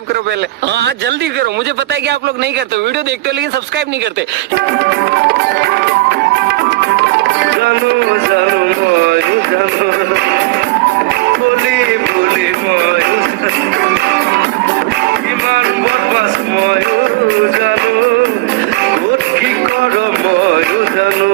Subscribe करो पहले। हाँ जल्दी करो, मुझे पता है कि आप लोग नहीं करते, वीडियो देखते हो लेकिन सब्सक्राइब नहीं करते। জানো জানো ময়ূর জানো বলি বলি ময়ূর ইমান বদমাস ময়ূর জানো ওর কি কর ময়ূর জানো